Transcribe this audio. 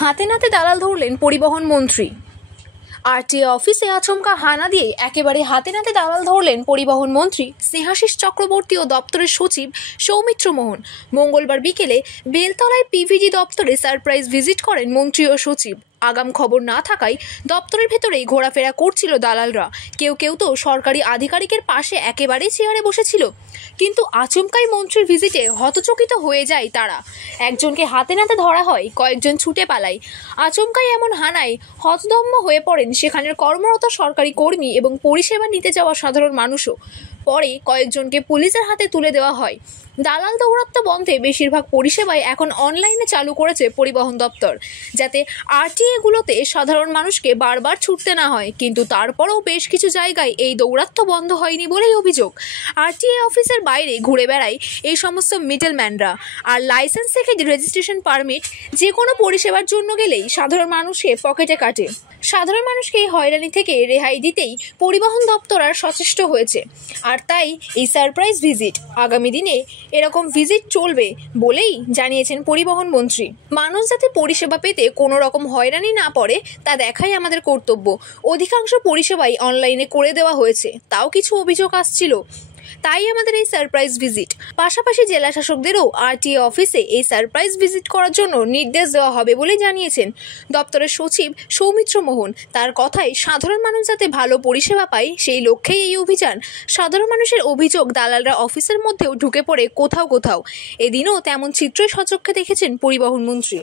হাতে নাতে দালাল ধরলেন পরিবহন মন্ত্রী। আরটিএ অফিসে আচমকা হানা দিয়ে একেবারে হাতে নাতে দালাল ধরলেন পরিবহন মন্ত্রী স্নেহাশিস চক্রবর্তী ও দপ্তরের সচিব সৌমিত্র মোহন। মঙ্গলবার বিকেলে বেলতলায় পিভিজি দপ্তরে সারপ্রাইজ ভিজিট করেন মন্ত্রী ও সচিব। আগাম খবর না থাকায় দপ্তরের ভেতরেই ঘোরাফেরা করছিল দালালরা। কেউ কেউ তো সরকারি আধিকারিকের পাশে একেবারেই চেয়ারে বসেছিল। কিন্তু আচমকাই মন্ত্রীর ভিজিটে হতচকিত হয়ে যায় তারা। একজনকে হাতে নাতে ধরা হয়, কয়েকজন ছুটে পালায়। আচমকাই এমন হানায় হতদম্য হয়ে পড়েন সেখানের কর্মরত সরকারি কর্মী এবং পরিষেবা নিতে যাওয়া সাধারণ মানুষও। পরে কয়েকজনকে পুলিশের হাতে তুলে দেওয়া হয়। দালাল দৌরাত্ম বন্ধে বেশিরভাগ পরিষেবাই এখন অনলাইনে চালু করেছে পরিবহন দপ্তর, যাতে আরটিএগুলোতে সাধারণ মানুষকে বারবার ছুটতে না হয়। কিন্তু তারপরেও বেশ কিছু জায়গায় এই দৌরাত্ম বন্ধ হয়নি বলেই অভিযোগ। আরটিএ অফিসের বাইরে ঘুরে বেড়ায় এই সমস্ত মিডলম্যানরা। আর লাইসেন্স থেকে রেজিস্ট্রেশন পারমিট যে কোনো পরিষেবার জন্য গেলেই সাধারণ মানুষকে পকেটে কাটে। সাধারণ মানুষকে এই হয়রানি থেকে রেহাই দিতেই পরিবহন দপ্তর আর সচেষ্ট হয়েছে। আর তাই এই সারপ্রাইজ ভিজিট। আগামী দিনে এরকম ভিজিট চলবে বলেই জানিয়েছেন পরিবহন মন্ত্রী। মানুষ যাতে পরিষেবা পেতে কোনো রকম হয়রানি না পড়ে তা দেখাই আমাদের কর্তব্য। অধিকাংশ পরিষেবাই অনলাইনে করে দেওয়া হয়েছে, তাও কিছু অভিযোগ আসছিল, তাই আমাদের এই সারপ্রাইজ ভিজিট। পাশাপাশি জেলা শাসকদেরও আরটিএ অফিসে এই সারপ্রাইজ ভিজিট করার জন্য নির্দেশ দেওয়া হবে বলে জানিয়েছেন দপ্তরের সচিব সৌমিত্র মোহন। তার কথায় সাধারণ মানুষ যাতে ভালো পরিষেবা পায় সেই লক্ষ্যেই এই অভিযান। সাধারণ মানুষের অভিযোগ, দালালরা অফিসের মধ্যেও ঢুকে পড়ে কোথাও কোথাও। এদিনও তেমন চিত্রই সচক্ষে দেখেছেন পরিবহন মন্ত্রী।